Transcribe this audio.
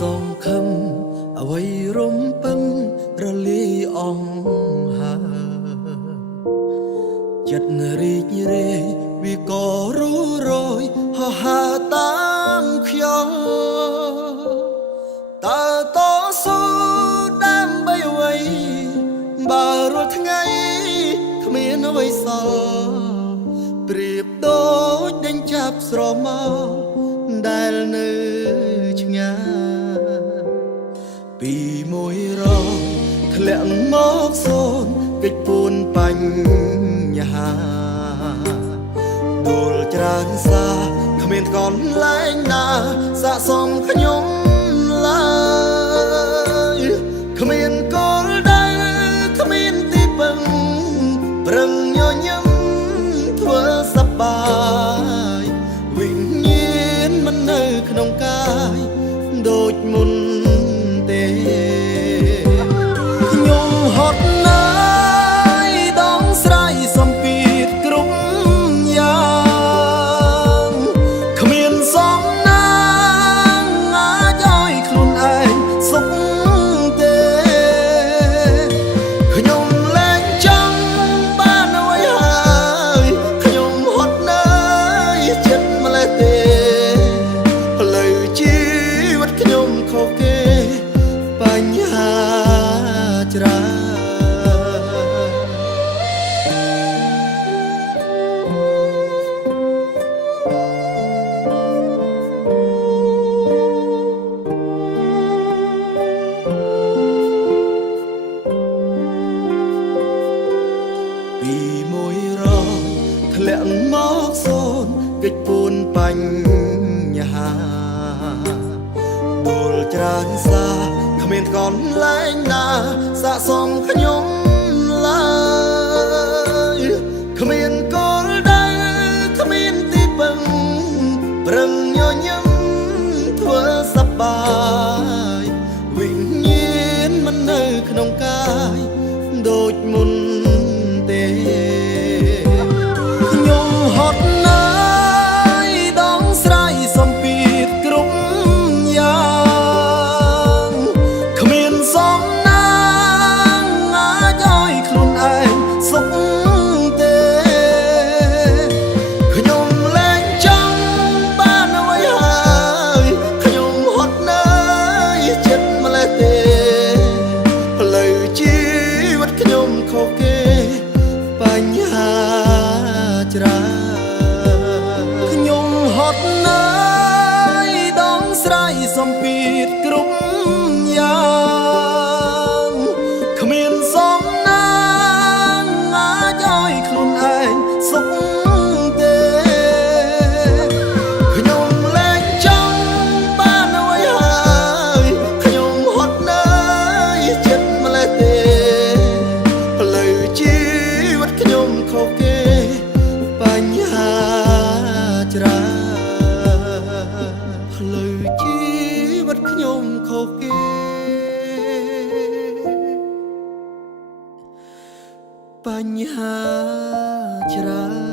សងខឹមអ្វីរំពឹងរលាយអង្ហើចិត្តរីករាយវាក៏រួរយហោះហើរតាមខ្យល់តើតស៊ូដើម្បីអ្វីបើរាល់ថ្ងៃគ្មានអ្វីសល់ប្រៀបដូចដេញចាប់ស្រមោលដែលនៅឆ្ងាយពីមួយរងធ្លាក់មកសូនកិច្ចពួនបញ្ហាដួលច្រើនសាគ្មានកន្លែងណាស័ក្តិសមខ្ញុំឡើយគ្មានគោលដៅគ្មានទីពឹងប្រឹងញញឹមធ្វើសប្បាយវិញ្ញាណមិននៅក្នុងកាយដូចមុនទេខ្ញុំហត់ណាយដងស្រ័យសំពីតគ្រប់យ៉ាងគ្មានសំណាងអាចឲ្យខ្លួនឯងសុខទេខ្ញុំលែងចង់បានអ្វីហើយខ្ញុំហត់ណាយចិត្តម្លេះទេផ្លូវជីវិតខ្ញុំខុសគេបញ្ហាច្រើនពីមួយរងធ្លាក់មកសូនកិច្ចពួនបញ្ហាដួលច្រើនសាគ្មានកន្លែងណាស័ក្តិសមខ្ញុំឡើយគ្មានគោលដៅគ្មានទីពឹងប្រឹងញញឹមធ្វើសប្បាយវិញ្ញាណមិននៅក្នុងកាយដូចមុនទេខ្ញុំហត់ណាយដងស្រ័យសំពីតគ្រប់យ៉ាងគ្មានសំណាងអាចឲ្យខ្លួនឯងសុខទេខ្ញុំលែងចង់បានអ្វីហើយខ្ញុំហត់ណាយចិត្តម្លេះទេផ្លូវជីវិតខ្ញុំខុសគេបញ្ហាច្រើនខ្ញុំហត់ណាយដងស្រ័យសំពីតគ្រប់យ៉ាងគ្មានសំណាងអាចឲ្យខ្លួនឯងសុខទេខ្ញុំលែងចង់បានអ្វីហើយខ្ញុំហត់ណាយចិត្តម្លេះទេផ្លូវជីវិតខ្ញុំខុសគេបញ្ហាច្រើនផ្លូវជីវិតខ្ញុំខុសគេបញ្ហាច្រើន